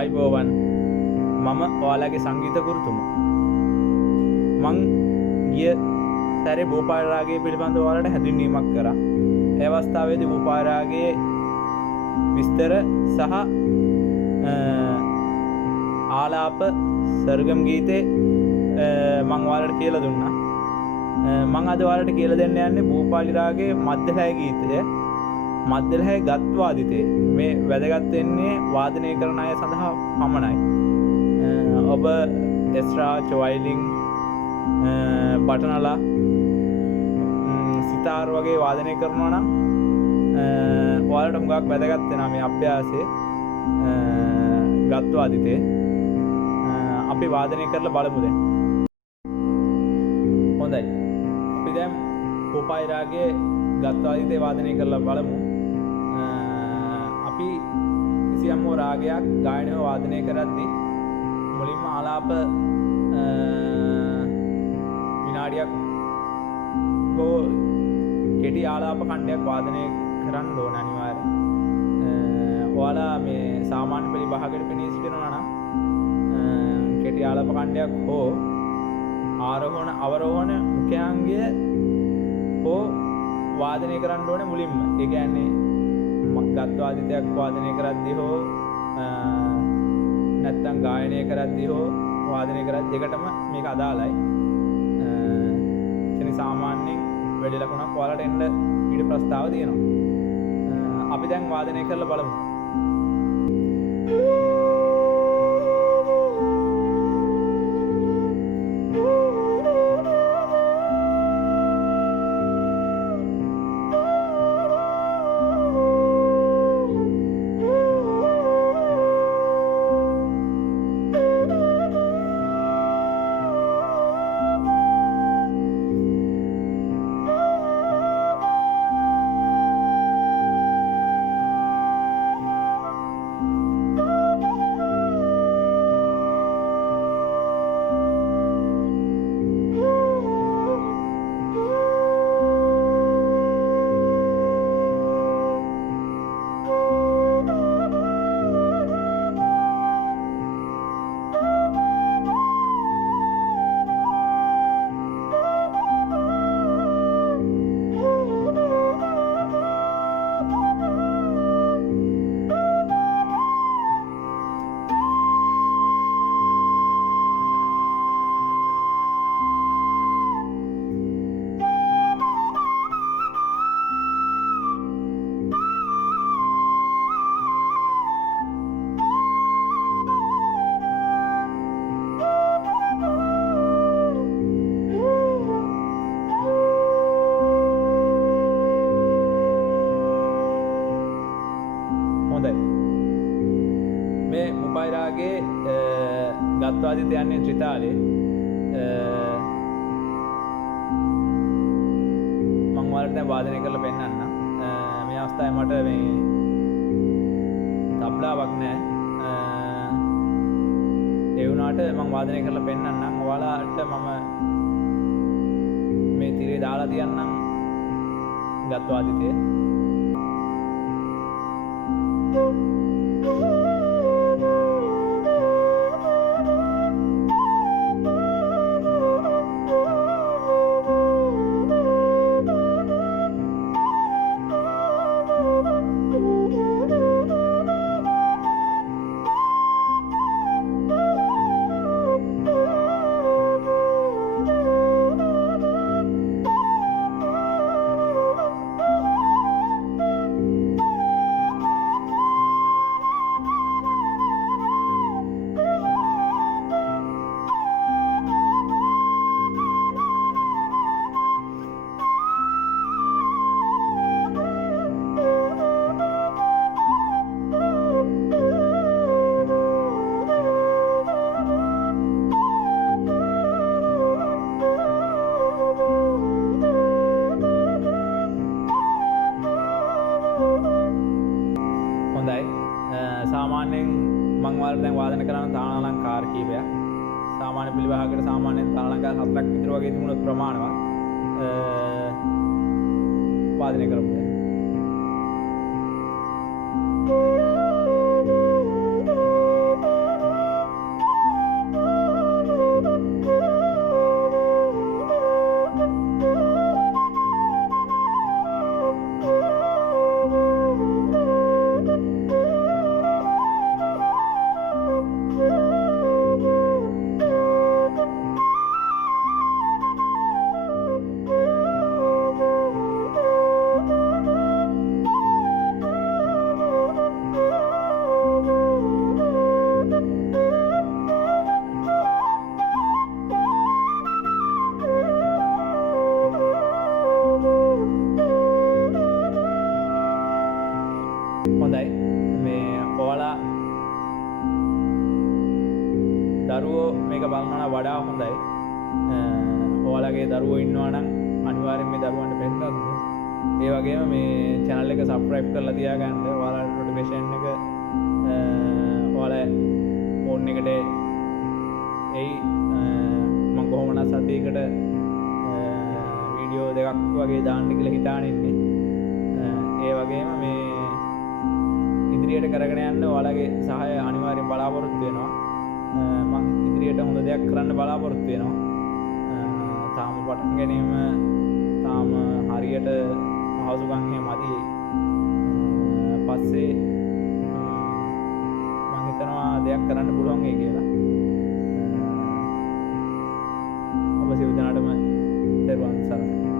ආයිබෝවන් මම ඔයාලගේ සංගීත ගුරුතුමා. මං ගිය සැරේ බුupali රාගය පිළිබඳව ඔයාලට හැඳින්වීමක් කරා. ඒ අවස්ථාවේදී බුupali රාගයේ විස්තර සහ ආලාප sargam ගීතේ මං ඔයාලට කියලා දුන්නා. මං අද ඔයාලට කියලා දෙන්න යන්නේ බුupali රාගයේ madyalaya ගීතය. madyalaya gath wadithaya. මේ වැදගත් වෙන්නේ වාදනය කරන අය සඳහා පමණයි. ඔබ එස්රා චොයිලින් බටනලා සිතාර් වගේ වාදනය කරනවා නම් ඔයාලට හුඟක් වැදගත් වෙනවා මේ අභ්‍යාසයේ gath wadithaya. අපි වාදනය කරලා බලමු දැන්. හොඳයි. අපි දැන් buupali රාගයේ gath wadithaya වාදනය කරලා බලමු. අපි කිසියම් රාගයක් ගායනව වාදනය කරද්දී මුලින්ම ආලාප විනාඩියක් හෝ කෙටි ආලාප ඛණ්ඩයක් වාදනය කරන්න ඕන අනිවාර්යයෙන්. ඔයාලා මේ සාමාන්‍ය පෙළ විභාගයට පෙනී සිටිනවා නම් කෙටි ආලාප ඛණ්ඩයක් හෝ ආරෝහණ අවරෝහණ මුඛ්‍යාංගය හෝ වාදනය කරන්න ඕනේ මුලින්ම. ඒ කියන්නේ gath wadithයක් වාදනය කරද්දී හෝ නැත්තම් ගායනය කරද්දී හෝ වාදනය කරද්දී දෙකටම මේක අදාළයි. එතන සාමාන්‍යයෙන් වැඩි ලකුණක් ඔයාලට එන්න ඊට ප්‍රස්තාව තියෙනවා. අපි දැන් වාදනය කරලා බලමු. මේ buupali රාගයේ gath wadithaya යන්නේ ත්‍රිතාලේ. මම ඔයාලට දැන් වාදනය කරලා පෙන්නන්නම්. මේ අවස්ථාවේ මට මේ තබ්ලාවක් නැහැ. ඒ වුණාට මම වාදනය කරලා පෙන්නන්නම්. ඔයාලට මම මේ තිරේ දාලා තියන්නම් gath wadithaya. සාමාන්‍යයෙන් මම ඔයාලට දැන් වාදනය කරන තාන අලංකාර කීපයක්. සාමාන්‍ය පිළිවෙහකට සාමාන්‍යයෙන් තාන අලංකාර 4ක් විතර වගේ තිබුණොත් ප්‍රමාණවත්. වාදනය කරමු. දරුවෝ මේක බලනවා වඩා හොඳයි. ඔයාලගේ දරුවෝ ඉන්නවා නම් අනිවාර්යෙන් මේ දරුවන්ට පෙන්නන්න. ඒ වගේම මේ channel එක subscribe කරලා තියාගන්න. ඔයාලට notification එක ඔයාලා phone එකට එයි. මම කොහොමද සතියකට වීඩියෝ දෙකක් වගේ දාන්න කියලා හිතාන ඉන්නේ. ඒ වගේම මේ ඉදිරියට කරගෙන යන්න ඔයාලගේ සහාය අනිවාර්යෙන් බලාපොරොත්තු වෙනවා. මම ඉදිරියට හොඳ දෙයක් කරන්න බලාපොරොත්තු වෙනවා. තාම පටන් ගැනීම තාම හරියට පහසුකම් එහෙම මදි. පස්සේ